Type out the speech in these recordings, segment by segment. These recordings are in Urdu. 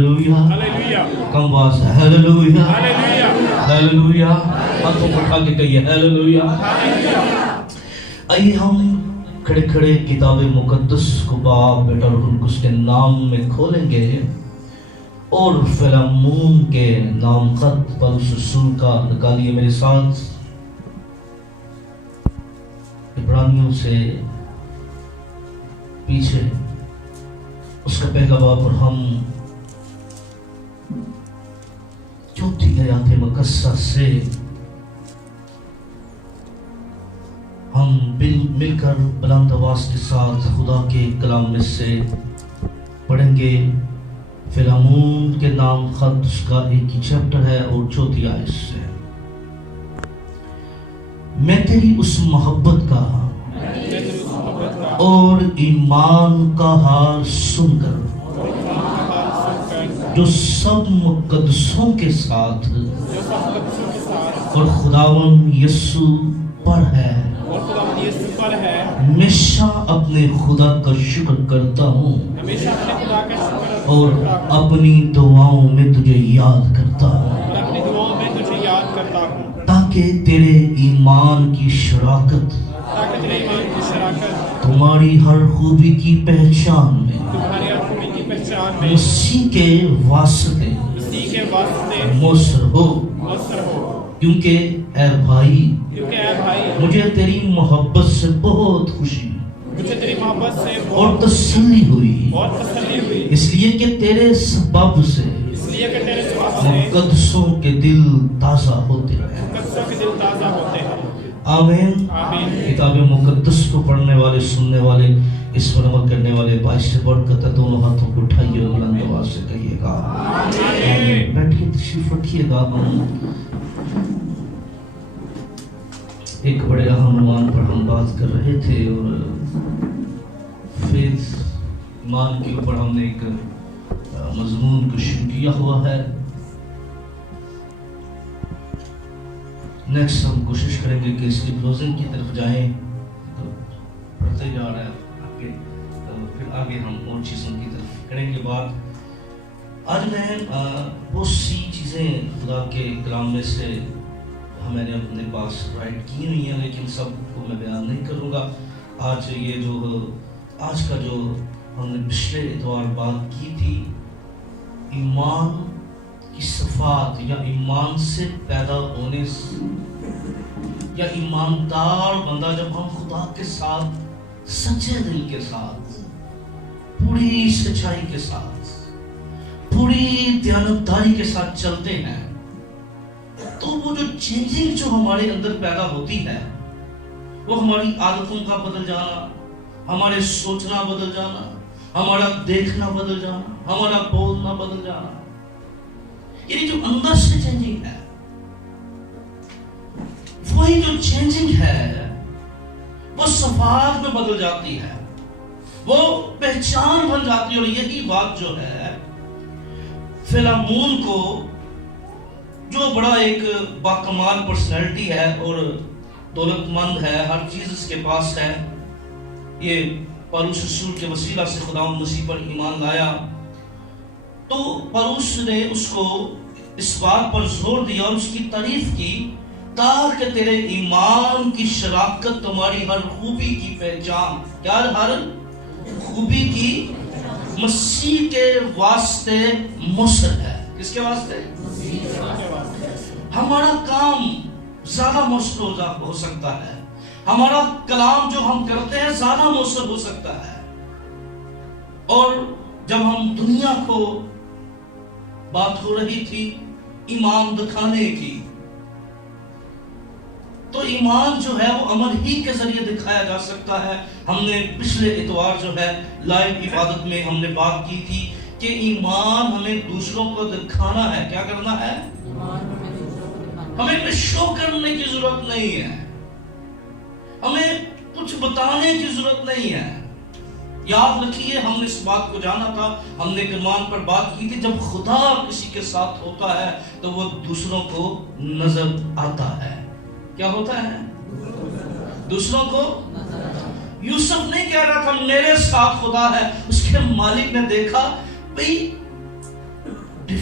ہیلیلویا ہاللیلویا کم باز ہے ہیلیلویا ہاللیلویا ہیلیلویا ہاتھوں کو اٹھا کے کہیے ہیلیلویا آئیے ہم کھڑے کھڑے کتاب مقدس کو باپ بیٹا روح القدس کے نام میں کھولیں گے اور فیلمون کے نام خط پولس رسول کا نکالیے میرے ساتھ عبرانیوں سے پیچھے اس کا پہلا باب اور ہم چوتھی آیات مقدسہ سے ہم مل کر بلند آواز کے ساتھ خدا کے کلام میں سے پڑھیں گے فیلمون کے نام خط اس کا ایک ہی چیپٹر ہے اور چوتھی آیت سے میں تیری اس محبت کا اور ایمان کا حال سن کر جو سب مقدسوں کے ساتھ اور خداوند یسوع پر ہے ہمیشہ اپنے خدا کا شکر کرتا ہوں اور اپنی دعاؤں میں تجھے یاد کرتا ہوں تاکہ تیرے ایمان کی شراکت تمہاری ہر خوبی کی پہچان میں مسیح کے واسطے موثر ہو کیونکہ اے بھائی مجھے تیری محبت سے بہت خوشی اور تسلی ہوئی اس لیے کہ تیرے سبب سے مقدسوں کے دل تازہ ہوتے ہیں آمین کتاب مقدس کو پڑھنے والے سننے والے اس پر عمل کرنے والے باعث سے برکت ہے دونوں ہاتھوں کو اٹھائیے اور بلند آواز سے کہیے گا بیٹھیے تشریف رکھیے گا ہم ایک بڑے اہم عنوان پر ہم بات کر رہے تھے اور فیض ایمان کے اوپر ہم نے ایک مضمون کو شروع کیا ہوا ہے نیکسٹ ہم کوشش کریں گے کہ اس کی کلوزنگ کی طرف جائیں تو پڑھتے جا رہا ہے آگے تو پھر آگے ہم اور چیزوں کی طرف کریں گے بات آج میں بہت سی چیزیں خدا کے کلام میں سے میں نے اپنے پاس رائٹ کی ہوئی ہیں لیکن سب کو میں بیان نہیں کروں گا آج یہ جو آج کا جو ہم نے پچھلے اتوار بات کی تھی ایمان کی صفات یا ایمان سے پیدا ہونے سے یا ایماندار بندہ جب ہم خدا کے ساتھ سچے دل کے ساتھ پوری سچائی کے ساتھ پوری دیانتداری کے ساتھ چلتے ہیں تو وہ جو چینجنگ جو ہمارے اندر پیدا ہوتی ہے وہ ہماری عادتوں کا بدل جانا ہمارے سوچنا بدل جانا ہمارا دیکھنا بدل جانا ہمارا بولنا بدل جانا یہ جو اندر سے چینجنگ ہے وہی جو چینجنگ ہے وہ صفات میں بدل جاتی ہے وہ پہچان بن جاتی ہے اور یہی بات جو ہے فیلمون کو جو بڑا ایک باکمال پرسنالٹی ہے اور دولت مند ہے ہر چیز اس کے پاس ہے یہ پولس رسول کے وسیلہ سے خداوند مسیح پر ایمان لایا تو پولس نے اس کو اس بات پر زور دیا اور اس کی تعریف کی تاکہ تیرے ایمان کی شراکت تمہاری ہر خوبی کی پہچان کیا ہر خوبی کی مسیح کے واسطے موثر ہے کس کے واسطے ہمارا کام زیادہ موثر ہو سکتا ہے ہمارا کلام جو ہم کرتے ہیں زیادہ موثر ہو سکتا ہے اور جب ہم دنیا کو بات ہو رہی تھی ایمان دکھانے کی تو ایمان جو ہے وہ عمل ہی کے ذریعے دکھایا جا سکتا ہے ہم نے پچھلے اتوار جو ہے لائیو عبادت میں ہم نے بات کی تھی کہ ایمان ہمیں دوسروں کو دکھانا ہے کیا کرنا ہے ہمیں شو کرنے کی ضرورت نہیں ہے ہمیں کچھ بتانے کی ضرورت نہیں ہے یاد رکھیے ہم نے اس بات کو جانا تھا ہم نے عنوان پر بات کی تھی جب خدا کسی کے ساتھ ہوتا ہے تو وہ دوسروں کو نظر آتا ہے کیا ہوتا ہے دوسروں کو یوسف نہیں کہہ رہا تھا میرے ساتھ خدا ہے اس کے مالک نے دیکھا بھئی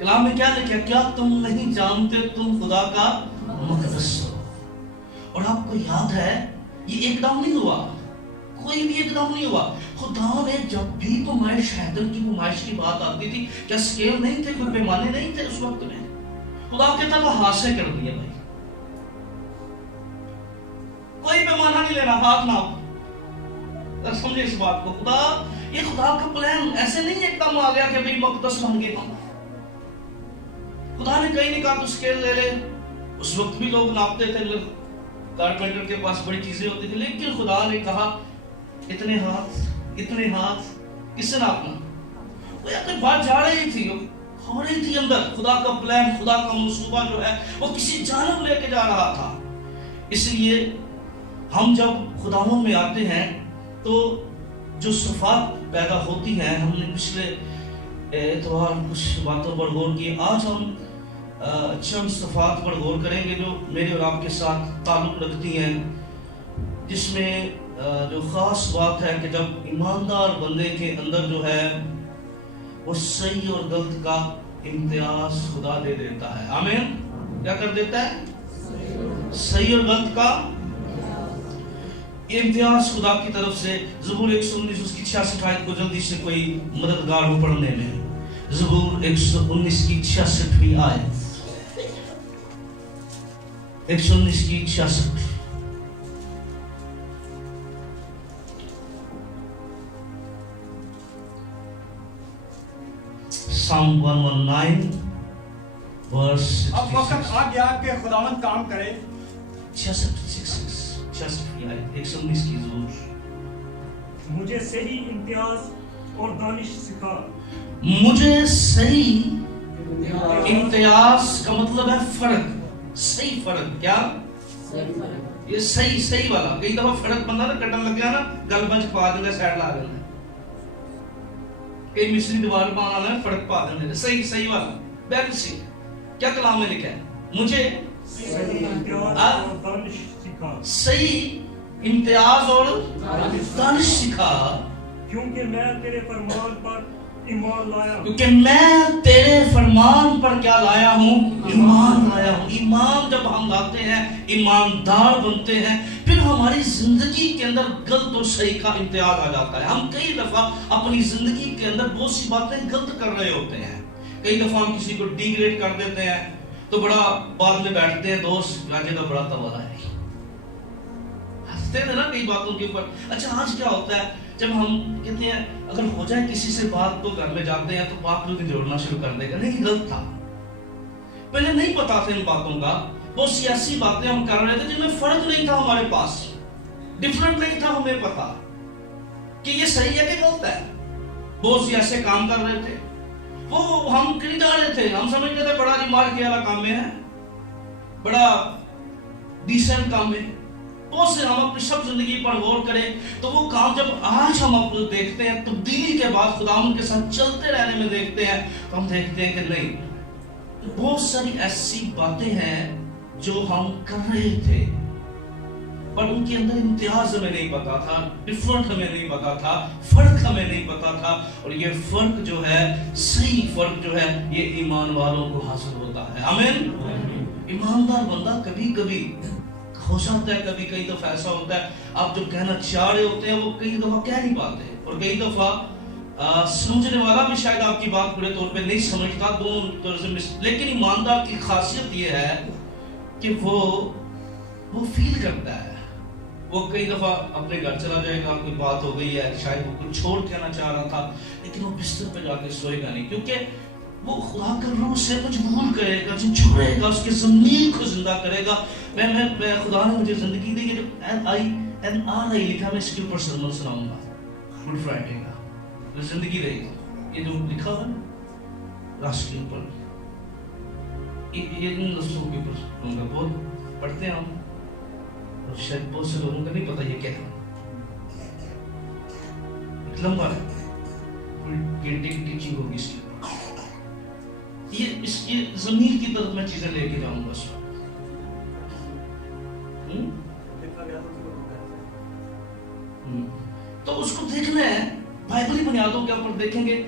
کلام میں کیا لکھا؟ کیا تم نہیں جانتے تم خدا کا مقدس ہو؟ اور آپ کو یاد ہے یہ ایک دم نہیں ہوا، کوئی بھی ایک دم نہیں ہوا. خدا نے جب بھی پیمائش حیدر کی پیمائش کی بات آتی تھی، کیا سکیل نہیں تھے، کوئی پیمانے نہیں تھے اس وقت میں؟ خدا کہتا وہ ہاتھ سے کر دیا بھائی، کوئی پیمانہ نہیں لینا، ہاتھ نہ. سمجھے اس بات کو؟ یہ خدا کا پلان ایسے نہیں ایک دم آ گیا کہ بھئی مقدس بن گئے. خدا نے کہیں نہیں کہا تو سکیل لے لے. اس وقت بھی لوگ ناپتے تھے، کارپینٹر کے پاس بڑی چیزیں ہوتی تھی، لیکن خدا نے کہا اتنے ہاتھ کس سے ناپنا؟ وہ یا کوئی بات جا رہی تھی، ہو رہی تھی اندر. خدا کا پلان، خدا کا منصوبہ جو ہے وہ کسی جانب لے کے جا رہا تھا. اس لیے ہم جب خداوند میں آتے ہیں تو جو صفات پیدا ہوتی ہیں، ہم نے پچھلے اتوار کچھ باتوں پر غور کی. آج ہم چند صفات پر غور کریں گے جو میرے اور آپ کے ساتھ تعلق رکھتی ہیں، جس میں جو خاص بات ہے کہ جب ایماندار بندے کے اندر جو ہے وہ صحیح اور غلط کا امتیاز خدا دے دیتا ہے. آمین. کیا کر دیتا ہے؟ صحیح اور غلط کا امتیاز خدا کی طرف سے. زبور 119 اس کی 66 آیت کو جلدی سے کوئی مددگار ہو پڑھنے میں. زبور 119 کی 66ویں آیت، 119 کی 66. Psalm 119 verse 66. اب وقت آ گیا کہ خداوند کام کرے. 66 آیت 119 کی زبور. مجھے صحیح امتیاز اور دانش سکھا. مجھے صحیح امتیاز کا مطلب ہے فرق، صحیح فرق. کیا؟ یہ صحیح والا. کئی دفعہ فرق بندہ نا کٹن لگ گیا نا، گل بچ پا دینا، سائڈ لا دینا. کئی مصری دیوار پہ آنا ہے، فرق پا دینا. صحیح والا بیلنس. کیا کلام میں لکھا ہے؟ مجھے صحیح امتیاز اور دانش سکھا، کیونکہ میں تیرے فرمان پر ایمان لایا ہوں. کیونکہ میں تیرے فرمان پر کیا لایا ہوں؟ ایمان لایا ہوں. ایمان جب ہم لاتے ہیں، ایماندار بنتے ہیں، پھر ہماری زندگی کے اندر غلط اور صحیح کا امتیاز آ جاتا ہے. ہم کئی دفعہ اپنی زندگی کے اندر بہت سی باتیں غلط کر رہے ہوتے ہیں. کئی دفعہ ہم کسی کو ڈی گریڈ کر دیتے ہیں تو بڑا بعد میں بیٹھتے ہیں دوست راجے کا بڑا تباہ ہے، ہنستے ہیں نا کئی باتوں کے اوپر. اچھا آج کیا ہوتا ہے جب ہم کہتے ہیں اگر ہو جائے کسی سے بات تو گھر میں جاتے ہیں تو بات کو جوڑنا شروع کر دے گا. نہیں، غلط تھا. پہلے نہیں پتا تھا ان باتوں کا. وہ سیاسی باتیں ہم کر رہے تھے جن میں فرق نہیں تھا، ہمارے پاس ڈفرنٹ نہیں تھا ہمیں پتا کہ یہ صحیح ہے کہ غلط ہے. بہت سی ایسے کام کر رہے تھے، وہ ہم کہیں جا رہے تھے، ہم سمجھتے تھے بڑا ریمارک والا کام ہے، بڑا ڈیسنٹ کام ہے. بہت سے ہم اپنی سب زندگی پر غور کریں تو وہ کام جب آج ہم اپنے دیکھتے ہیں تبدیلی کے بعد خداوند کے ساتھ چلتے رہنے میں دیکھتے ہیں تو ہم دیکھتے ہیں کہ نہیں، بہت ساری ایسی باتیں ہیں جو ہم کر رہے تھے پر ان کے اندر امتیاز ہمیں نہیں پتا تھا، ڈفرنٹ ہمیں نہیں پتا تھا، فرق ہمیں نہیں پتا تھا. اور یہ فرق جو ہے، صحیح فرق جو ہے، یہ ایمان والوں کو حاصل ہوتا ہے. آمین. ایماندار بندہ کبھی کبھی ہو سکتا ہے، کبھی کئی دفعہ ایسا ہوتا ہے آپ جو کہنا چاہ رہے ہوتے ہیں وہ کئی دفعہ کہہ نہیں پاتے، اور کئی دفعہ سمجھنے والا بھی شاید آپ کی بات پورے طور پہ نہیں سمجھتا. دونوں طرح سے. لیکن ایماندار کی خاصیت یہ ہے کہ وہ فیل کرتا ہے. وہ کئی دفعہ اپنے گھر چلا جائے گا، کوئی بات ہو گئی ہے، شاید وہ کچھ چھوڑ کہنا چاہ رہا تھا، لیکن وہ بستر پہ جا کے سوئے گا نہیں، کیونکہ وہ خدا کا روح سے مجبور کرے گا، جھنجھوڑے گا، اس کے ضمیر کو زندہ کرے گا. میں خدا نے مجھے زندگی دی ہے، جب LINRI لکھا، میں اس کے اوپر سرمن سناؤں گا گڈ فرائیڈے کا. زندگی دے گا، یہ جو لکھا ہوا ہے راس کے اوپر، یہ ان رسوں کے اوپر سناؤں گا. بہت پڑھتے ہیں ہم، اور شاید بہت سے لوگوں کا نہیں پتا یہ کیا ہے. ایک لمبا ہے، پوری گھنٹے کی ٹیچنگ ہوگی اس کی. یہ ضمیر کی طرف میں چیزیں لے کے جاؤں گا اس وقت. تو اس کو دیکھنا ہے، بائبلی بنیادوں کے اوپر دیکھیں گے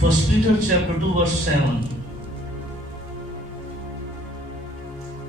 1 Peter chapter 2 verse 7।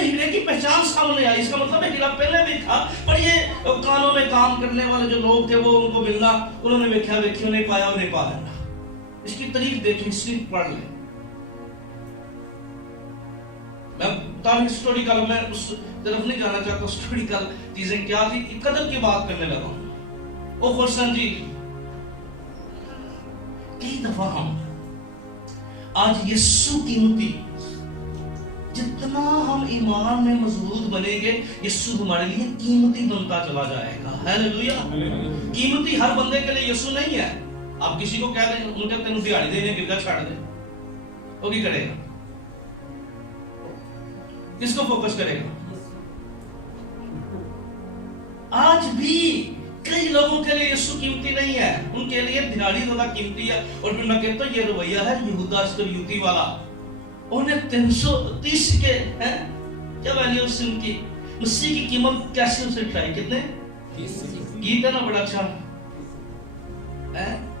میں ہیرے کی پہچان سامنے آئی. اس کا مطلب ہے ہیرا پہلے بھی تھا, پر یہ کانوں میں کام کرنے والے جو لوگ تھے وہ ان کو ملنا, انہوں نے دیکھا نہیں پایا, انہیں پا لینا. اس کی تاریخ دیکھیں, ہسٹری پڑھ لیں. میں تاریخ ہسٹوریکل, میں اس طرف نہیں جانا چاہتا ہسٹوریکل چیزیں کیا تھی, قدر کی بات کرنے لگا ہوں. او خرسن جی, کئی دفعہ ہم آج یسوع قیمتی, جتنا ہم ایمان میں مضبوط بنیں گے یسوع ہمارے لیے قیمتی بنتا چلا جائے گا. ہیلیلویا. قیمتی ہر بندے کے لیے یسوع نہیں ہے. آپ کسی کو کہہ دیں ان کے تینوں دیہڑی دینے گرجا چھاڑ دیں, وہ کی کرے گا؟ کس کو فوکس کرے گا؟ آج بھی کئی لوگوں کے لیے یسوع قیمتی نہیں ہے, ان کے لیے دھیاڑی زیادہ قیمتی ہے. اور پھر میں کہتا ہوں یہ رویہ ہے یہودا اسکریوتی والا. انہیں 330 کے ہیں کیا ویلیو سے ان کی, مسیح کی قیمت کیسے اسے اٹھائی, کتنے گیت ہے نا بڑا اچھا,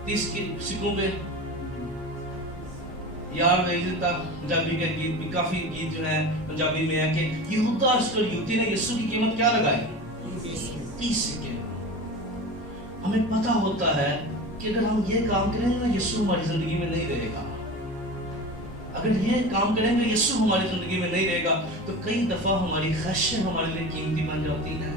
30 کی سکوں پہ یار رہی تک پنجابی کے گیت بھی, کافی گیت جو ہیں پنجابی میں ہے کہ یہودا اسکریوتی نے یسوع کی قیمت کیا لگائی, 30 سکے. ہمیں پتا ہوتا ہے کہ اگر ہم یہ کام کریں گے یسوع ہماری زندگی میں نہیں رہے گا. اگر یہ کام کریں گے یسوع ہماری زندگی میں نہیں رہے گا تو کئی دفعہ ہماری خواہشیں ہمارے لیے قیمتی بن جاتی ہیں.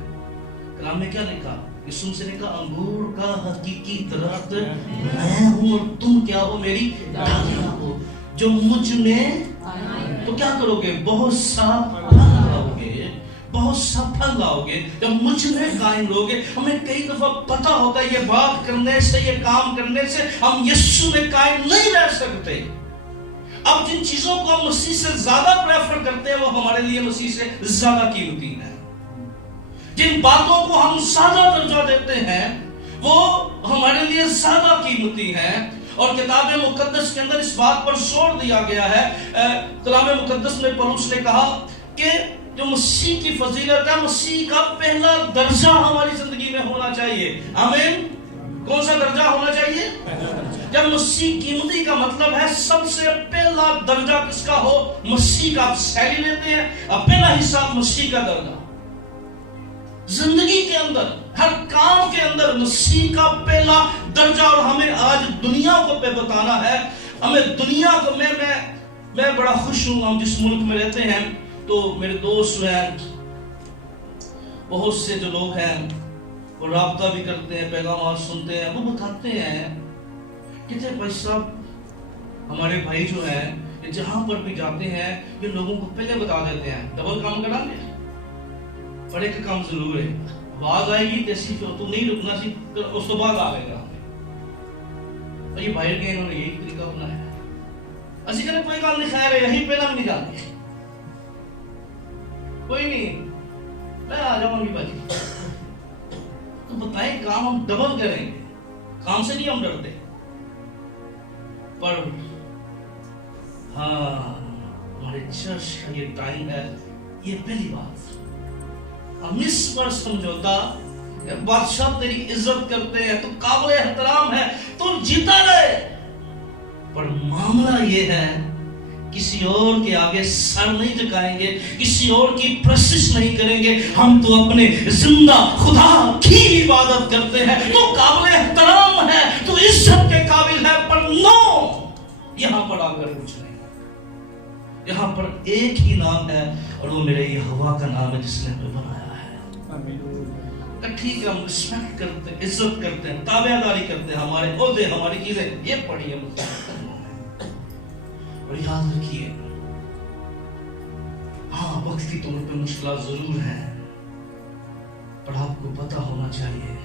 کلام میں کیا لکھا, یسوع سے نے کہا انگور کا حقیقی درخت میں ہوں اور تم کیا ہو, میری ڈالیاں ہو. جو مجھ میں تو کیا کرو گے, بہت سا پھل لاؤ گے, بہت سا پھل لاؤ گے. جب مجھ میں قائم رہو گے. ہمیں کئی دفعہ پتا ہوتا ہے یہ بات کرنے سے, یہ کام کرنے سے ہم یسوع میں قائم نہیں رہ سکتے. اب جن چیزوں کو ہم مسیح سے زیادہ پریفر کرتے ہیں وہ ہمارے لیے مسیح سے زیادہ قیمتی ہیں. جن باتوں کو ہم زیادہ درجہ دیتے ہیں وہ ہمارے لیے زیادہ قیمتی ہیں. اور کتاب مقدس کے اندر اس بات پر زور دیا گیا ہے. کلام مقدس میں پولس نے کہا کہ جو مسیح کی فضیلت ہے, مسیح کا پہلا درجہ ہماری زندگی میں ہونا چاہیے. آمین. کون سا درجہ ہونا چاہیے؟ جب مسیح قیمتی کا مطلب ہے سب سے پہلا درجہ کس کا ہو, مسیح کا. آپ سیلی لیتے ہیں, اب پہلا حصہ مسیح کا درجہ. زندگی کے اندر ہر کام کے اندر مسیح کا پہلا درجہ. اور ہمیں آج دنیا کو پہ بتانا ہے, ہمیں دنیا کو. میں بڑا خوش ہوں, ہم جس ملک میں رہتے ہیں تو میرے دوست ہیں, بہت سے جو لوگ ہیں وہ رابطہ بھی کرتے ہیں, پیغامات سنتے ہیں, وہ بتاتے ہیں کہتے ہیں بھائی صاحب ہمارے بھائی جو ہیں جہاں پر بھی جاتے ہیں یہ لوگوں کو پہلے بتا دیتے ہیں ڈبل کام کرا گے, بڑے کا کام ضرور ہے, آواز آئے گی تیسی تو نہیں رکنا سی, اس تو بعد آ گئے گا. اور یہ باہر گئے انہوں نے یہی طریقہ اپنایا. اسی کہنے کوئی کام نہیں, خیر ہے یہی پہلا بھی نہیں جانتے, کوئی نہیں میں آ جاؤں گی باجی. تو بتائیں کام ہم ڈبل کریں گے, کام سے نہیں ہم ڈرتے. پر ہاں ہمارے چرچ کا یہ ٹائم ہے, یہ پہلی بات. ہم اس پر سمجھوتا, بادشاہ تیری عزت کرتے ہیں, تو قابل احترام ہے, تو جیتا رہے. پر معاملہ یہ ہے کسی اور کے آگے سر نہیں جھکائیں گے, کسی اور کی پرستش نہیں کریں گے. ہم تو اپنے زندہ خدا کی عبادت کرتے ہیں, تو قابل احترام ہے, تو عزت کے قابل ہے. پر نو, یہاں پر آ کر کچھ نہیں. یہاں پر ایک ہی نام ہے اور وہ میرے یہوہ کا نام ہے جس نے ہمیں بنایا ہے. ٹھیک ہے, ہم رسپیکٹ کرتے ہیں, عزت کرتے ہیں, تابعداری کرتے ہیں, ہمارے عہدے ہماری چیزیں یہ پڑھی ہے. اور یاد رکھیے ہاں وقتی طور پہ مشکلات ضرور ہیں, پر آپ کو پتا ہونا چاہیے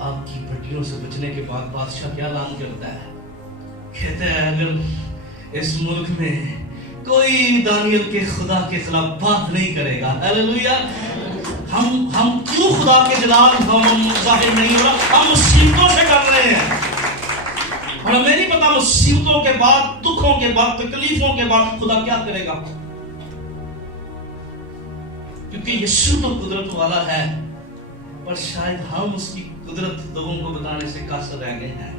آپ کی پٹیوں سے بچنے کے بعد بادشاہ کیا اعلان کرتا ہے. کہتا ہے اگر اس ملک میں کوئی دانیل کے خدا کے خلاف بات نہیں کرے گا, ہیلیلویا, ہم کیوں خدا کے جلال ہم ظاہر نہیں ہو رہا, ہم مصیبتوں سے کر رہے ہیں. اور ہمیں نہیں پتا مصیبتوں کے بعد, دکھوں کے بعد, تکلیفوں کے بعد خدا کیا کرے گا, کیونکہ یسوع تو قدرت والا ہے, پر شاید ہم اس کی قدرت لوگوں کو بتانے سے قاصر رہ گئے ہیں.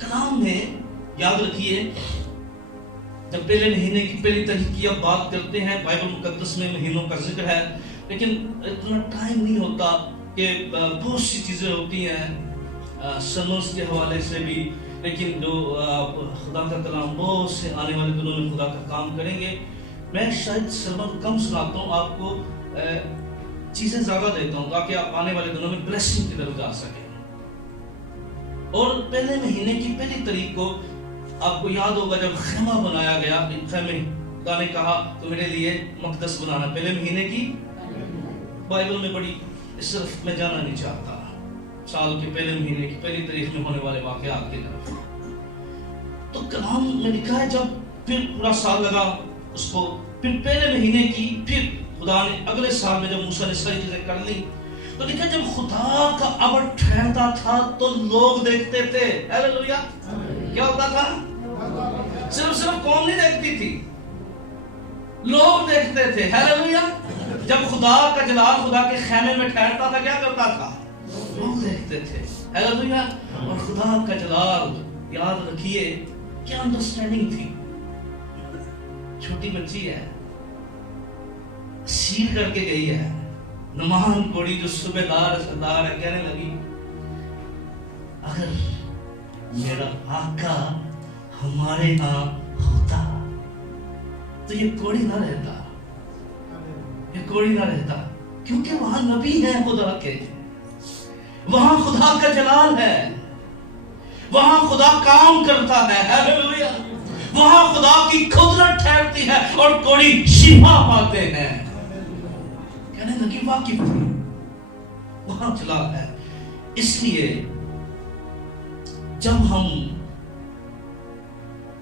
کلام میں یاد رکھیے جب پہلے مہینے کی پہلی تاریخ کی اب بات کرتے ہیں، بائبل مقدس میں مہینوں کا ذکر ہے، لیکن اتنا ٹائم نہیں ہوتا کہ بہت سی چیزیں ہوتی ہیں سنوز کے حوالے سے بھی، لیکن جو خدا کا کلام بہت سے آنے والے دنوں میں خدا کا کام کریں گے۔ میں شاید سرمن کم سناتا ہوں، آپ کو چیزیں زیادہ دیتا ہوں تاکہ آپ آنے والے دنوں میں بلیسنگ کی طرف جا سکیں۔ اور پہلے مہینے کی پہلی تاریخ کو آپ کو یاد ہوگا جب خیمہ بنایا گیا، خیمے خدا نے کہا تو میرے لیے مقدس بنانا، پہلے مہینے کی بائبل میں بڑی، صرف میں جانا نہیں چاہتا سال کے پہلے مہینے کی پہلی تاریخ میں ہونے والے واقعات کی طرف، تو کلام میں لکھا ہے جب پھر پورا سال لگا اس کو، پھر پہلے مہینے کی، پھر خدا نے اگلے سال میں جب موسیٰ نے ساری چیزیں کر لی تو لکھا جب خدا کا ابر ٹھہرتا تھا تو لوگ دیکھتے تھے۔ ہیلیلویا! کیا ہوتا تھا؟ صرف قوم نہیں دیکھتی تھی، لوگ دیکھتے تھے۔ ہیلیلویا! جب خدا کا جلال خدا کے خیمے میں ٹھہرتا تھا کیا کرتا تھا؟ لوگ دیکھتے تھے۔ ہیلیلویا! اور خدا کا جلال، یاد رکھیے کیا انڈرسٹینڈنگ تھی، چھوٹی بچی ہے، سیر کر کے گئی ہے، نمان کوڑی جو صبح دار سردار ہے، کہنے لگی اگر میرا آقا ہمارے ہاں ہوتا تو یہ کوڑی نہ رہتا، یہ کوڑی نہ رہتا، کیونکہ وہاں نبی ہیں خدا کے، وہاں خدا کا جلال ہے، وہاں خدا کام کرتا ہے۔ ہیلیلویا! وہاں خدا کی قدرت ٹھہرتی ہے اور کوڑی شفا پاتے ہیں۔ کہنے لگی واقف وہاں جلال ہے۔ اس لیے جب ہم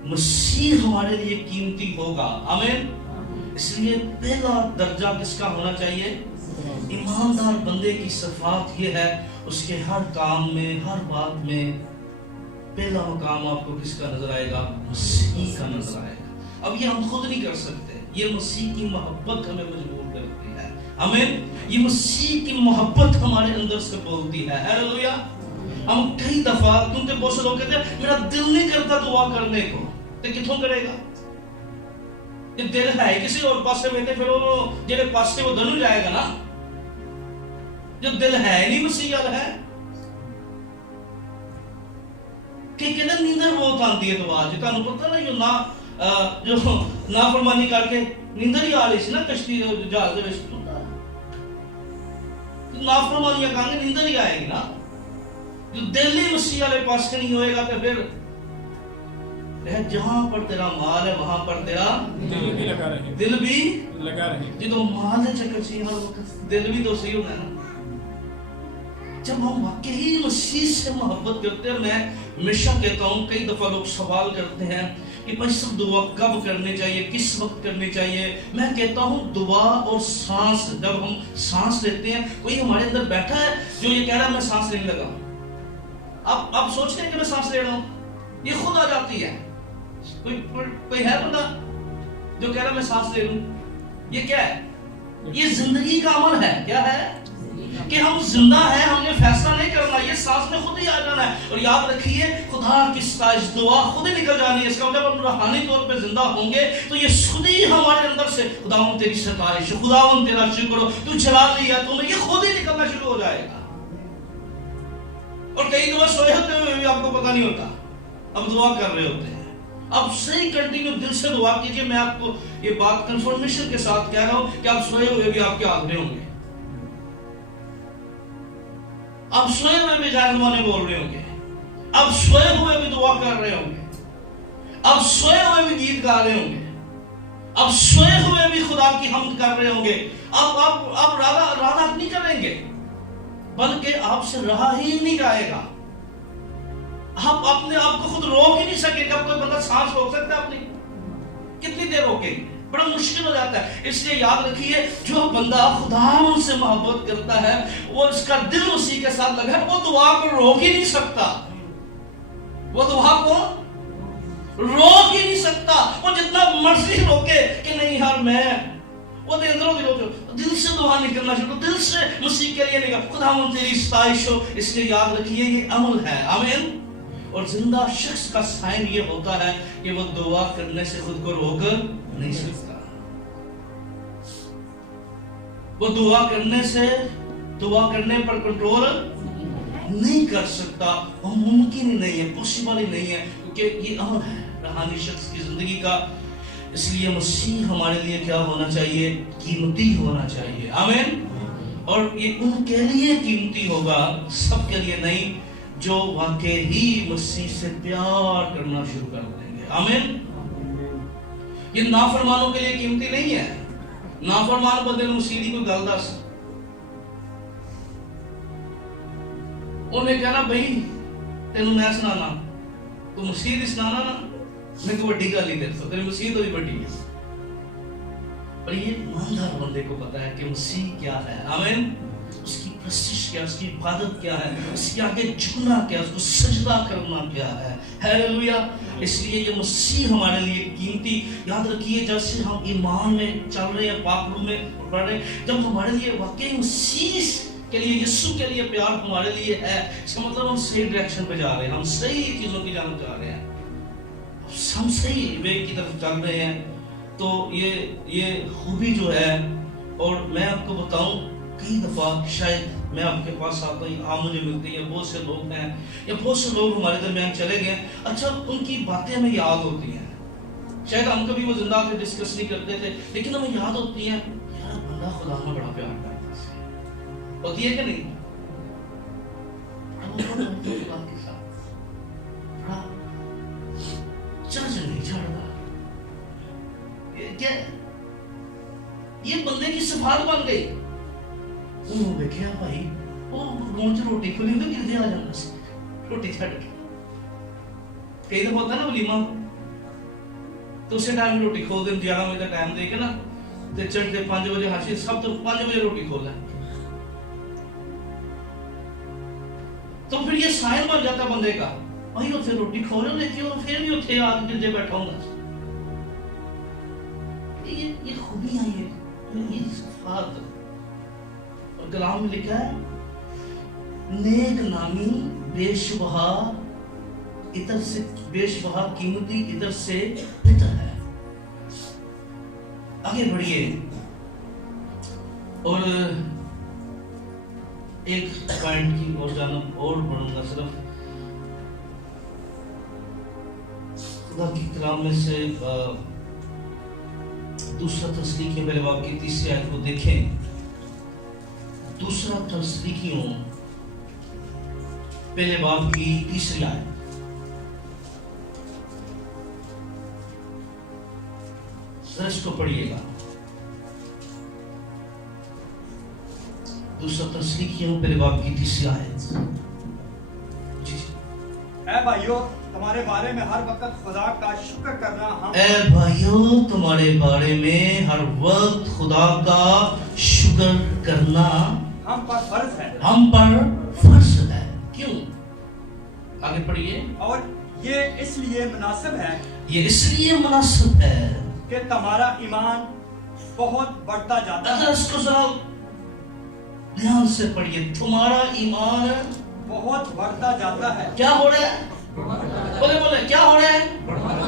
مسیح ہمارے لیے قیمتی ہوگا، آمین، اس لیے پہلا درجہ کس کا ہونا چاہیے؟ ایماندار بندے کی صفات یہ ہے اس کے ہر کام میں، ہر بات میں پہلا مقام آپ کو کس کا نظر آئے گا؟ مسیح کا نظر آئے گا۔ اب یہ ہم خود نہیں کر سکتے، یہ مسیح کی محبت ہمیں مجبور کرتی ہے، آمین، یہ مسیح کی محبت ہمارے اندر سے بولتی ہے۔ ہیلیلویا! ہم کئی دفعہ، کیونکہ بہت سے لوگ کہتے ہیں میرا دل نہیں کرتا دعا کرنے کو، تو کتوں کرے گا؟ یہ دل ہے کسی اور پاس سے بیٹھے پھر وہ جیڑے پاس سے وہ دنوں جائے گا نا، جو دل ہے نہیں مسیح یاد ہے کہ کہتے نیندر بہت آتی ہے دعا جی، تانوں پتہ نا جو نافرمانی کر کے نیندر ہی آ رہی سی نا کشتی جہاز دے وچ، نافرمانیاں کر کے نیندر ہی آئے گی نا، جو دل ہی مسیح والے پاس نہیں ہوئے گا تو پھر جہاں پر تیرا مال ہے وہاں پر تیرا دل بھی لگا رہے، جدو مال ہے چکر سی ہر وقت دل بھی تو صحیح ہونا ہے نا۔ جب ہم واقعی مسیح سے محبت کرتے ہیں، میں ہمیشہ کہتا ہوں، کئی دفعہ لوگ سوال کرتے ہیں کہ بھائی سب دعا کب کرنی چاہیے، کس وقت کرنی چاہیے؟ میں کہتا ہوں دعا اور سانس، جب ہم سانس لیتے ہیں، کوئی ہمارے اندر بیٹھا ہے جو یہ کہہ رہا ہے میں سانس لینے لگا، آپ سوچتے ہیں کہ میں سانس لے رہا ہوں، یہ خود آ جاتی ہے۔ کوئی ہے بندہ جو کہہ رہا ہے میں سانس لے لوں؟ یہ کیا ہے؟ یہ زندگی کا عمل ہے۔ کیا ہے؟ کہ ہم زندہ ہیں، ہم نے فیصلہ نہیں کرنا، یہ سانس میں خود ہی آ جانا ہے۔ اور یاد رکھیے خدا کی ستائش، دعا خود ہی نکل جانی ہے۔ اس کا جب ہم روحانی طور پہ زندہ ہوں گے تو یہ خود ہی ہمارے اندر سے خداوند تیری ستائش، خداوند تیرا شکر ہو، تو جلال لیا تو یہ خود ہی نکلنا شروع ہو جائے گا۔ اور کئی دفعہ سوئے ہوتے ہوئے بھی آپ کو پتہ نہیں ہوتا، اب دعا کر رہے ہوتے ہیں۔ اب صحیح کنٹینیو دل سے دعا کیجئے۔ میں آپ کو یہ بات کنفرمیشن کے ساتھ کہہ رہا ہوں کہ آپ سوئے ہوئے بھی آپ کے حاضرے ہوں گے، آپ سوئے ہوئے بھی غیر زبانیں بول رہے ہوں گے، آپ سوئے ہوئے بھی دعا کر رہے ہوں گے، آپ سوئے ہوئے بھی گیت گا رہے ہوں گے، آپ سوئے ہوئے بھی خدا کی حمد کر رہے ہوں گے۔ آپ راضا نہیں کریں گے، بلکہ آپ سے رہا ہی نہیں جائے گا۔ آپ اپنے آپ کو خود روک ہی نہیں سکیں گے۔ اب کوئی بندہ سانس روک سکتا ہے اپنی؟ کتنی دیر روکے گی؟ بڑا مشکل ہو جاتا ہے۔ اس لیے یاد رکھیے جو بندہ خدا ان سے محبت کرتا ہے، وہ اس کا دل اسی کے ساتھ لگا ہے، وہ دعا کو روک ہی نہیں سکتا، وہ دعا کو روک ہی نہیں سکتا۔ وہ جتنا مرضی روکے کہ نہیں یار میں، وہ دل سے دعا نکلنا شروع، دل سے مسیح کے لیے نکل، خدا ان تیری ستائش ہو۔ اس لیے یاد رکھیے یہ عمل ہے، آمین۔ اور زندہ شخص کا سائن یہ ہوتا ہے کہ وہ دعا کرنے سے خود کو روک نہیں سکتا. وہ دعا کرنے پر کنٹرول نہیں کر سکتا. وہ ممکن ہی نہیں ہے, پاسبل ہی نہیں ہے, کیونکہ یہ امر ہے روحانی شخص کی زندگی کا. اس لیے مسیح ہمارے لیے کیا ہونا چاہیے؟ قیمتی ہونا چاہیے. آمین. اور یہ ان کے لیے قیمتی ہوگا, سب کے لیے نہیں, جو واقعی مسیح سے پیار کرنا شروع کر دیں گے. آمین. یہ نافرمانوں کے لیے قیمتی نہیں ہے. نافرمان بندے مسیح دی کوئی گل دس, انہیں کہنا بھائی تینوں میں سنانا, تو مسیح دی سنانا نا, میں کوئی بڑی گل نہیں دیتا, تیری مسیح تو بھی بڑی ہے. پر یہ ایماندار بندے کو پتا ہے کہ مسیح کیا ہے. آمین. اس کی پرستش کیا, اس کی عبادت کیا ہے, اس کے آگے جھکنا کیا, اس کو سجدہ کرنا کیا ہے. ہیلیلویا. اس لیے یہ مسیح ہمارے لیے قیمتی. یاد رکھیے جیسے ہم ایمان میں چل رہے ہیں, پاک روح میں پڑھ رہے ہیں, جب ہمارے لیے واقعی مسیح کے لیے, یسوع کے لیے پیار ہمارے لیے ہے, اس کا مطلب ہم صحیح ڈائریکشن پہ جا رہے ہیں, ہم صحیح چیزوں کی جانب جا رہے ہیں, ہم صحیح وے کی طرف چل رہے ہیں. تو یہ خوبی جو ہے, اور میں آپ کو بتاؤں کئی دفعہ شاید میں آپ کے پاس آتا ہوں, آپ مجھے ملتے ہیں, بہت سے لوگ ہیں یا بہت سے لوگ ہمارے درمیان چلے گئے, اچھا ان کی باتیں ہمیں یاد ہوتی ہیں. شاید ہم کبھی وہ زندہ سے ڈسکس نہیں کرتے تھے, لیکن ہمیں یاد ہوتی ہیں, یار بندہ خدا میں بڑا پیار کرتا ہے. ہوتی ہے کہ نہیں؟ خدا کے ساتھ بڑا چرچ نہیں چھڑتا. کیا یہ بندے کی صفات بن گئی. انہوں نے دیکھا بھائی وہ مونچ روٹی کھلی تو کدھر آ جانا سی روٹی چھڑ کے. کئی دفعہ ہوتا ہے نا ولیمہ, تو اسی ٹائم روٹی کھول دیں, 11 بجے کا ٹائم دے کے نا, تے چڑھتے 5 بجے حاشی سب تو 5 بجے روٹی کھول لیں, تو پھر یہ سائن بن جاتا بندے کا, بھائی اتنے روٹی کھولو لیکن پھر بھی اتنے آ کے گرجے بیٹھا ہوں گا. یہ خوبیاں, یہ صفات. اور کلام میں لکھا ہے نیک نامی بے شبہ اتر سے, بے شبہ قیمتی اتر سے بہتر ہے. آگے بڑھیے, اور ایک پوائنٹ کی اور جانب اور بڑھوں گا. صرف خدا کی کلام میں سے دوسرا تسلیخیوں پہلے باب کی 30 آیت کو دیکھیں. دوسرا تسلیخیوں پہلے باب کی 30 آیت, اس کو پڑھیے گا. دوسرا تسلیخیوں پہلے باب کی 30 آیت. اے بھائیو تمہارے بارے میں ہر وقت خدا کا شکر کرنا اے بھائیو تمہارے بارے میں ہر وقت خدا کا شکر کرنا ہم پر فرض ہے. ہم پر فرض ہے. کیوں؟ آگے پڑھیے. اور یہ اس لیے مناسب ہے, یہ اس لیے مناسب ہے کہ تمہارا ایمان بہت بڑھتا جاتا ہے. اس کو ذرا دھیان سے پڑھیے. تمہارا ایمان بہت بڑھتا جاتا ہے. کیا ہو رہا ہے؟ بولے بولے کیا ہو رہا ہے؟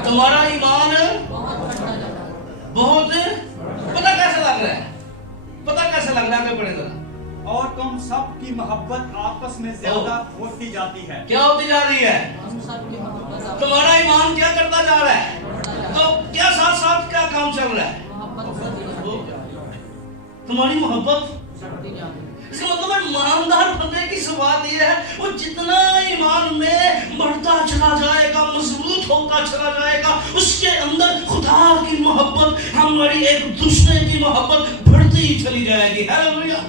تمہارا ایمان بہت. پتہ کیسے لگ رہا ہے؟ پتہ کیسے لگ رہا ہے؟ پڑھے گا. اور تم سب کی محبت آپس میں زیادہ ہوتی جاتی ہے. کیا ہوتی جا رہی ہے؟ تمہارا ایمان کیا کرتا جا رہا ہے؟ تو کیا ساتھ ساتھ کیا کام چل رہا ہے؟ تمہاری محبت. اس کا مطلب ہے ایماندار بندے کی صفات یہ ہے, وہ جتنا ایمان میں بڑھتا چلا جائے گا, مضبوط ہوتا چلا جائے گا, اس کے اندر خدا کی محبت, ہماری ایک دوسرے کی محبت بڑھتی ہی چلی جائے گی. ہیلیلویا.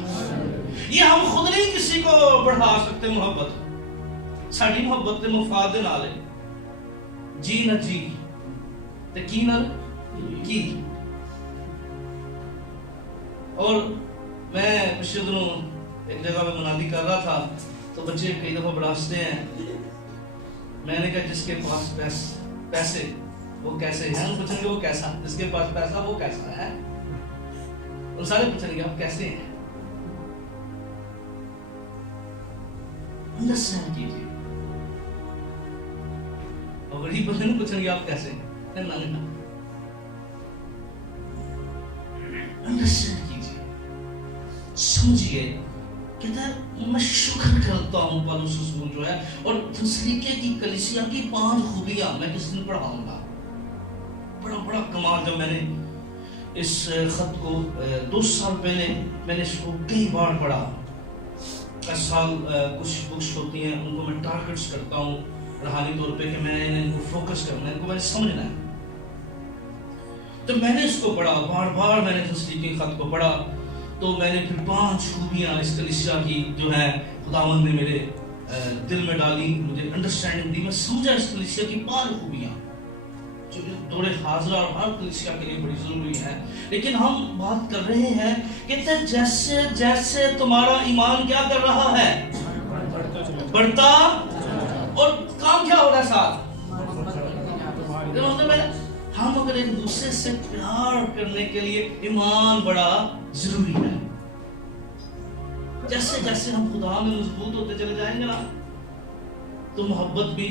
یہ ہم خود نہیں کسی کو بڑھا سکتے محبت. ساری محبت تے مفاد دے نال ہے. جی نہ جی تے کی نہ کی. اور میں پچھلے دنوں ایک جگہ پہ منادی کر رہا تھا, تو بچے کئی دفعہ براستے ہیں. میں نے کہا جس کے پاس پیسے وہ کیسے ہیں, پوچھیں گے وہ کیسا, جس کے پاس پیسہ وہ کیسا ہے. وہ سارے پوچھیں گے آپ کیسے ہیں. غریب بندے نے پوچھیں گے آپ کیسے انڈرسٹینڈ کیجیے، سمجھیے. کہتا ہے میں شکر کرتا ہوں پالوس رسول جو ہے، اور تسلیکے کی کلیسیا کی 5 خوبیاں میں کس دن پڑھاؤں گا. بڑا کمال. جب میں نے اس خط کو 2 سال پہلے میں نے اس کو کئی بار پڑھا. ہر سال کچھ بکس ہوتی ہیں ان کو میں ٹارگٹس کرتا ہوں روحانی طور پہ کہ میں ان کو فوکس کرنا ہے، ان کو میں نے سمجھنا ہے. تو میں نے اس کو پڑھا، بار میں نے تسلیکے خط کو پڑھا. تو میں نے پھر 5 خوبیاں اس کلیسیا کی جو ہے خداوند نے میرے دل میں ڈالی، مجھے انڈرسٹینڈنگ دی. میں سمجھا اس کلیسیا کی 5 خوبیاں جو دور حاضرہ اور ہر کلیسیا کے لیے بڑی ضروری ہے. لیکن ہم بات کر رہے ہیں کہ جیسے جیسے تمہارا ایمان کیا کر رہا ہے، بڑھتا، اور کام کیا ہو رہا ہے ساتھ. ہم اگر ایک دوسرے سے پیار کرنے کے لیے ایمان بڑا ضروری ہے. جیسے جیسے ہم خدا میں مضبوط ہوتے چلے جائیں گے نا تو محبت بھی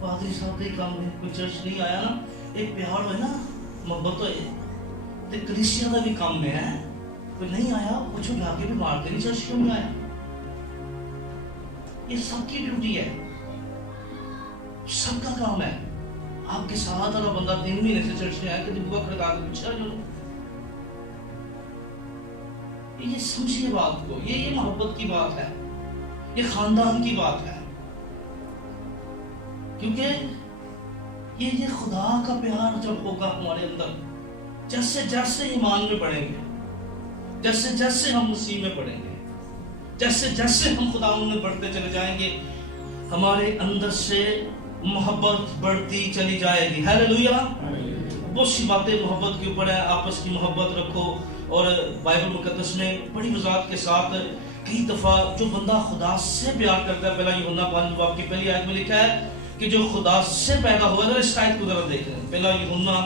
پادری صاحب کا کام ہے. کوئی چرچ نہیں آیا نا، ایک پیار ہے نا، محبت ہے. کلیسیا کا بھی کام میں ہے. کوئی نہیں آیا پوچھو جا کے بھی مار کے نہیں، چرچ کیوں نہیں آیا. یہ سب کی ڈیوٹی ہے، سب کا کام ہے. آپ کے ساتھ والا بندہ 3 مہینے سے چرچ میں آیا کہ دبوا کھڑکا کے پوچھا جو یہ سمجھیے بات کو. یہ محبت کی بات ہے، یہ خاندان کی بات ہے. کیونکہ یہ خدا کا پیار جب ہوگا ہمارے اندر، جیسے جیسے ایمان میں بڑھیں گے، جیسے جیسے ہم مسیح میں بڑھیں گے، جیسے جیسے ہم خدا میں بڑھتے چلے جائیں گے، ہمارے اندر سے محبت بڑھتی چلی جائے گی. ہیلیلویا. بہت سی باتیں محبت کے اوپر ہے. آپس کی محبت رکھو. اور بائبل مقدس میں بڑی وضاحت کے ساتھ کئی دفعہ جو بندہ خدا سے پیار کرتا ہے، پہلا یوحنا 5 باب کی پہلی آیت میں لکھا ہے کہ جو خدا سے پیدا ہوا ہے. اس آیت کو ذرا دیکھ لیں. پہلا یوحنا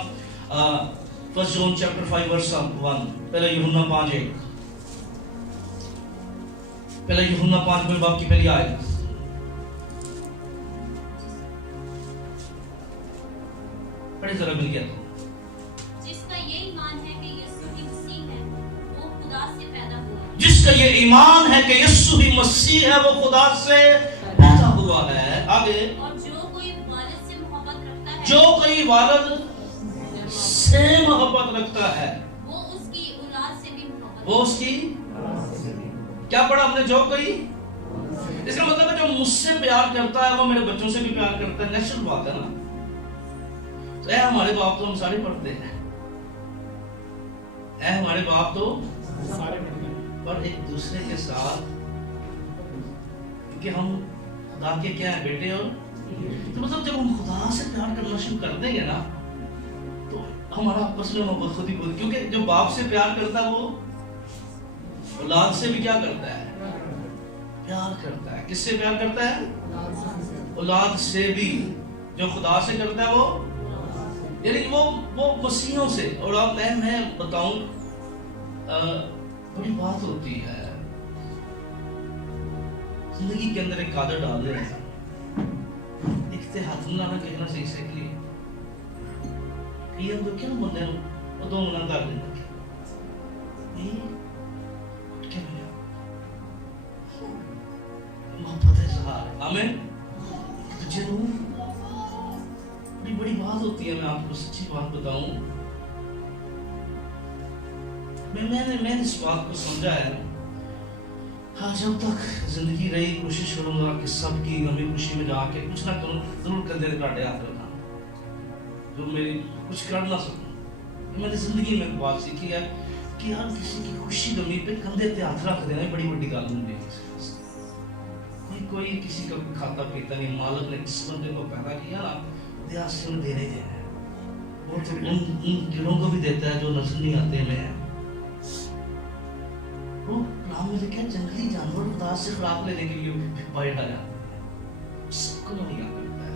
1 John chapter 5 verse 1. پہلا یوحنا 5:1. پہلا یوحنا 5 باب کی پہلی آیت. پڑھیں ذرا مل گیا. جس کا یہ ایمان ہے کہ یسوع ہی مسیح ہے وہ خدا سے پیدا ہوا ہے. جس کا یہ ایمان ہے کہ یسوع ہی مسیح ہے وہ خدا سے پیدا ہوا ہے. آگے. اور جو کوئی والد سے محبت رکھتا ہے، جو کوئی والد سے محبت رکھتا ہے وہ اس کی اولاد سے بھی محبت، وہ اس کی کیا پڑھا ہم نے؟ جو کوئی. اس کا مطلب ہے جو مجھ سے پیار کرتا ہے وہ میرے بچوں سے بھی پیار کرتا ہے. نیچرل بات ہے نا. تو اے ہمارے باپ تو ہم سارے پڑھتے ہیں، اے ہمارے باپ تو سارے پڑھتے ہیں، پر ایک دوسرے کے ساتھ، کہ ہم خدا کے کیا ہیں، بیٹے. اور تو مطلب جب ہم خدا سے پیار کرنا شروع کر دیں گے نا تو ہمارا آپس میں محبت خود ہی خود. کیونکہ جو باپ سے پیار کرتا ہے وہ اولاد سے بھی کیا کرتا ہے؟ پیار کرتا ہے. کس سے پیار کرتا ہے؟ اولاد سے بھی. جو خدا سے کرتا ہے وہ یعنی وہ مسیحوں سے. اور اب میں بتاؤں بڑی بات ہوتی ہے زندگی کے اندر. ایک عادت ڈال دے رہے ہیں، دیکھتے ہاتھ میں لانا کہنا صحیح سے کے لیے یہ اندر کیوں بندے وہ 2 منٹ کر دیں محبت ہے سہار. آمین. تجھے بڑی بات ہوتی ہے. میں آپ کو سچی بات بتاؤں، میں نے اس بات کو سمجھا ہے. ہاں جب تک زندگی رہی کوشش کروں گا کہ سب کی غمی خوشی میں جا کے کچھ نہ کروں، ضرور کندھے کاٹے ہاتھ رکھنا جو میری کچھ کر نہ سکوں. میں نے زندگی میں بات سیکھی ہے کہ یار کسی کی خوشی غمی پہ کندھے پہ ہاتھ رکھ دینا بڑی بڑی گل ہوتی ہے. کوئی کسی کا کھاتا پیتا نہیں. مالک نے جس بندے کو پیدا کیا نا دیہات سے انہیں دینے دینا ہے. وہ تو ان کیڑوں کو بھی دیتا ہے جو نظر نہیں آتے ہیں. وہ قرآن میں لکھا ہے جنگلی جانور خدا سے خوراک لینے کے لیے باہر آیا. سب کو نہیں کرتا ہے.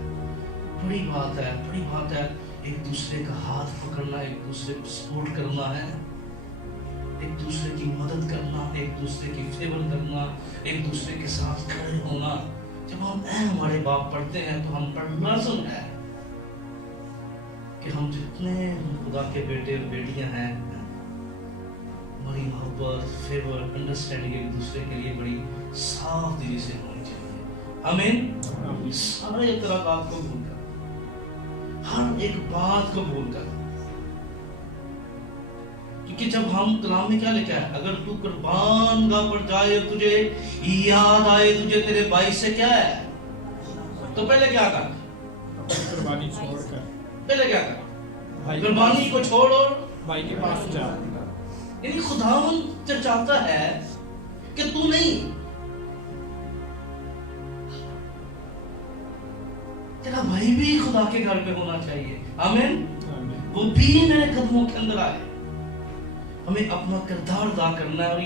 بڑی بات ہے، بڑی بات ہے. ایک دوسرے کا ہاتھ پکڑنا، ایک دوسرے کو سپورٹ کرنا ہے، ایک دوسرے کی مدد کرنا، ایک دوسرے کی فیور کرنا، ایک دوسرے کے ساتھ کھڑے ہونا. جب ہم اے ہمارے باپ پڑھتے ہیں تو ہم پر لازم ہے کہ ہم جتنے خدا کے بیٹے اور بیٹیاں ہیں بڑی محبت، فیور، انڈرسٹینڈنگ ایک دوسرے کے لیے بڑی صاف دلی سے ہونی چاہیے. آمین. سارے اعتراضات کو بھول کر، ہر ایک بات کو بھول کر، کیونکہ جب ہم کلام میں کیا لکھا ہے، اگر تو قربان گاہ پر جائے اور تجھے یاد آئے تجھے تیرے بھائی سے کیا ہے، تو پہلے کیا کر، قربانی چھوڑ کر، پہلے کیا کر، قربانی کو چھوڑ اور بھائی کے پاس جا. یعنی خداوند چاہتا ہے کہ تو نہیں، تیرا بھائی بھی خدا کے گھر پہ ہونا چاہیے. آمین. وہ بھی میرے قدموں کے اندر آئے. ہمیں اپنا کردار ادا کرنا ہے. اور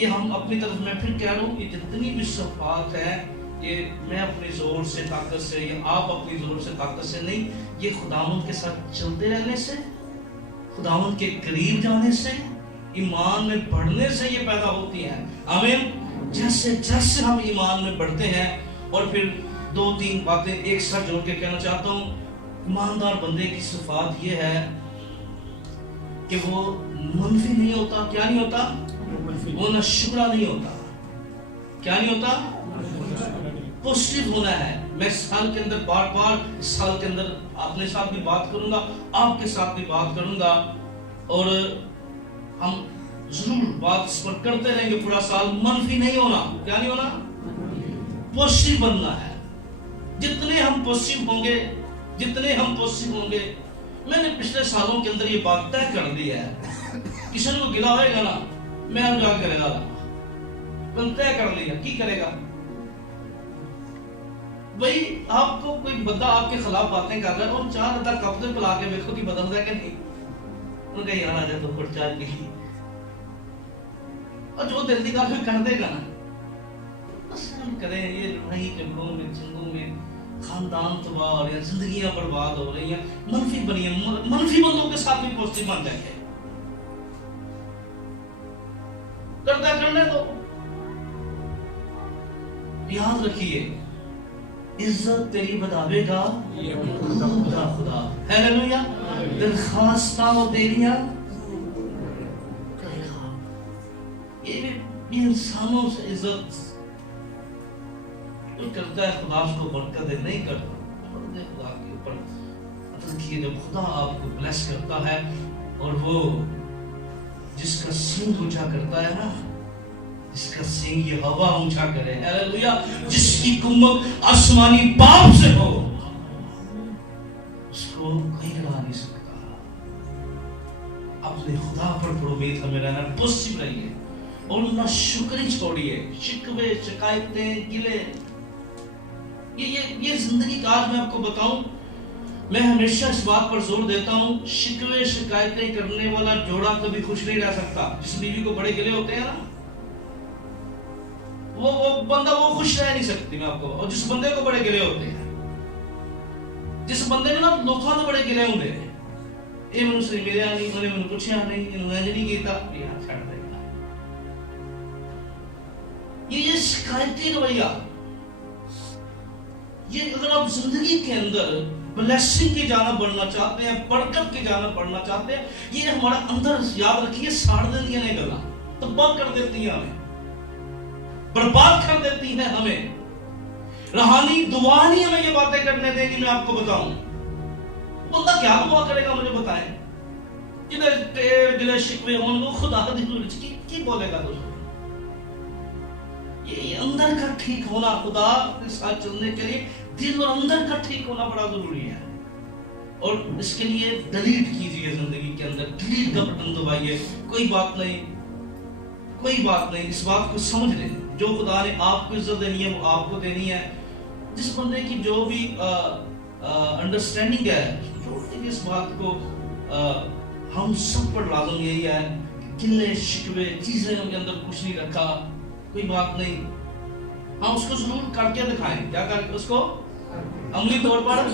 یہ ہم اپنی طرف، میں پھر کہہ رہا ہوں کہ جتنی بھی صفات ہیں یہ میں اپنی زور سے طاقت سے یا آپ اپنی زور سے طاقت سے نہیں، یہ خداوند کے ساتھ چلتے رہنے سے، خداوند کے قریب جانے سے، ایمان میں بڑھنے سے یہ پیدا ہوتی ہیں. آمین. جیسے جیسے ہم ایمان میں بڑھتے ہیں، اور پھر 2-3 باتیں ایک ساتھ جوڑ کے کہنا چاہتا ہوں. ایماندار بندے کی صفات یہ ہے کہ وہ منفی نہیں ہوتا. کیا نہیں ہوتا؟ وہ ناشکرا نہیں ہوتا. کیا نہیں ہوتا؟ پوزیٹیو ہونا ہے. میں سال کے اندر بار بار سال کے اندر اپنے ساتھ بھی بات کروں گا، آپ کے ساتھ بھی بات کروں گا، اور ہم ضرور بات اس پر کرتے رہیں گے پورا سال. منفی نہیں ہونا. کیا نہیں ہونا؟ پوزیٹیو بننا ہے. جتنے ہم پوزیٹیو ہوں گے، جتنے ہم پوزیٹیو ہوں گے، میں نے پچھلے سالوں کے اندر یہ بات طے کر دی ہے. کسی کو گلا ہوئے گا نا، میں ہم جا کرے گا، طے کر لیا کی کرے گا. بھئی آپ کو کوئی بندہ آپ کے خلاف باتیں کر رہا ہے اور 4 ادھر کپ سے پلا کے دیکھو کہ بدل رہا ہے کہ نہیں. ان کا یہاں آ جائے تو پھر چائے پی لی، اور جو دل کی گل کر دے گا نا، بس ہم کریں. یہ لڑائی جھگڑوں میں، جنگوں میں خاندان تباہ ہو رہے ہیں، زندگیاں برباد ہو رہی ہیں. منفی بنیے، منفی بندوں کے ساتھ بھی پوزیٹیو بن جائیں گے. کرتا کرنے دو. یاد رکھیے، عزت تیری بتاوے گا خدا. ہیلیلویا. درخواستاں وہ تیریاں کرے گا. یہ بھی انسانوں سے عزت کوئی کرتا ہے، خدا اس کو برکت نہیں کرتا. خدا کے اوپر عطا کیے. جب خدا آپ کو بلیس کرتا ہے، اور وہ جس کا سینگ اونچا کرتا ہے نا، جس کا سینگ یہ ہوا اونچا کرے، ہیلیلویا، جس کی کمک آسمانی باپ سے ہو، اس کو کوئی گرا نہیں سکتا. اپنے خدا پر امید ہمیں رہنا. پوزیٹیو رہیے اور نہ شکری چھوڑیے. شکوے، شکایتیں، گلے، یہ زندگی کا، آج میں آپ کو بتاؤں، میں ہمیشہ اس بات پر زور دیتا ہوں، شکوے شکایتیں کرنے والا جوڑا کبھی خوش نہیں رہ سکتا. جس بیوی کو بڑے گلے ہوتے ہیں نا، وہ بندہ وہ خوش رہ نہیں سکتی. میں آپ کو، اور جس بندے کو بڑے گلے ہوتے ہیں، جس بندے نے نا لوکاں تو بڑے گلے ہوندے ہیں، یہ منو سے ملیا نہیں، انہوں نے منو پوچھیا نہیں، انہوں نے نہیں کیتا، یہاں چھڑ دے گا. یہ شکایتی رویہ، یہ اگر آپ زندگی کے اندر بلیسنگ کی جانب بڑھنا چاہتے ہیں، برکت کی جانب بڑھنا چاہتے ہیں، یہ ہمارا اندر، یاد رکھیے، ساڑ دیتی ہیں گلاں، تباہ کر دیتی ہیں ہمیں، برباد کر دیتی ہیں ہمیں. روحانی دعا نہیں ہمیں یہ باتیں کرنے دے گی. میں آپ کو بتاؤں، بندہ کیا دعا کرے گا مجھے بتائیں؟ جدھر ٹیر گلے شکوے ہوں وہ خدا کی بولے گا دوستوں. یہ اندر کا ٹھیک ہونا، خدا کے ساتھ چلنے کے لیے دل اور اندر کا ٹھیک ہونا بڑا ضروری ہے. اور اس کے لیے ڈیلیٹ کیجئے زندگی کے اندر، ڈیلیٹ کا بٹن دبائیے. کوئی بات نہیں، کوئی بات نہیں. اس بات کو سمجھ لیں، جو خدا نے آپ کو عزت دینی ہے وہ آپ کو دینی ہے. جس بندے کی جو بھی انڈرسٹینڈنگ ہے، اس بات کو ہم سب پر لازم یہی ہے کہ گلے شکوے چیزیں ان کے اندر کچھ نہیں رکھا. کوئی بات نہیں، ہم اس کو ضرور کر کے دکھائیں. کیا کر کے اس کو عملی طور پر،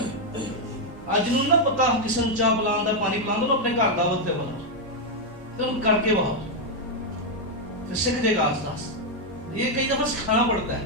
آج جنہوں نے پتا قسم چاہ پلان دا پانی پلان دو اپنے گھر دعوت دے بنا تو کر کے وہاں پھر سیکھ دے گا آستا آستا. یہ کئی دفعہ سکھانا پڑتا ہے.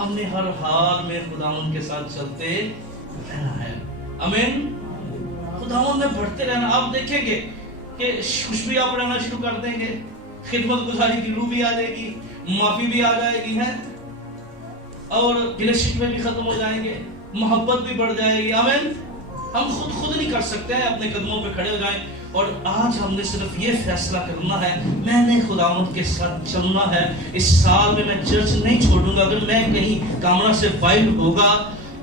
ہم نے ہر حال میں خداوند کے ساتھ چلتے رہنا ہے. آمین. خداوند میں بڑھتے رہنا. آپ دیکھیں گے کہ خوشبو رہنا شروع کر دیں گے, خدمت گزاری کی روح بھی آ جائے گی, معافی بھی آ جائے گی ہے, اور گلے شکوے بھی ختم ہو جائیں گے, محبت بھی بڑھ جائے گی. آمین. ہم خود نہیں کر سکتے ہیں, اپنے قدموں پہ کھڑے ہو جائیں. اور آج ہم نے صرف یہ فیصلہ کرنا ہے, میں نے خداوند کے ساتھ چلنا ہے. اس سال میں چرچ نہیں چھوڑوں گا. اگر میں کہیں کامرہ سے باہر ہوگا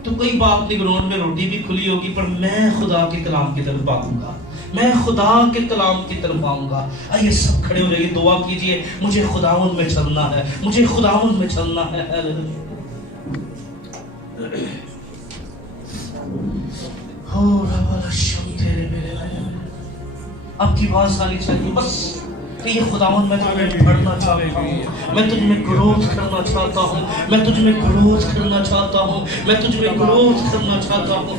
تو کوئی بات نہیں, گراؤنڈ میں روٹی بھی کھلی ہوگی, پر میں خدا کے کلام کی طرف آؤں گا, میں خدا کے کلام کی طرف آؤں گا. آئیے سب کھڑے ہو جائیے, دعا کیجئے, مجھے خداوند میں چلنا ہے, مجھے خداوند میں چلنا ہے. آپ کی آواز آنی چاہیے بس کہ یہ خداوند میں تجھے بڑھنا چاہتا ہوں, میں تجھ میں گروتھ کرنا چاہتا ہوں, میں تجھ میں گروتھ کرنا چاہتا ہوں, میں تجھ میں گروتھ کرنا چاہتا ہوں.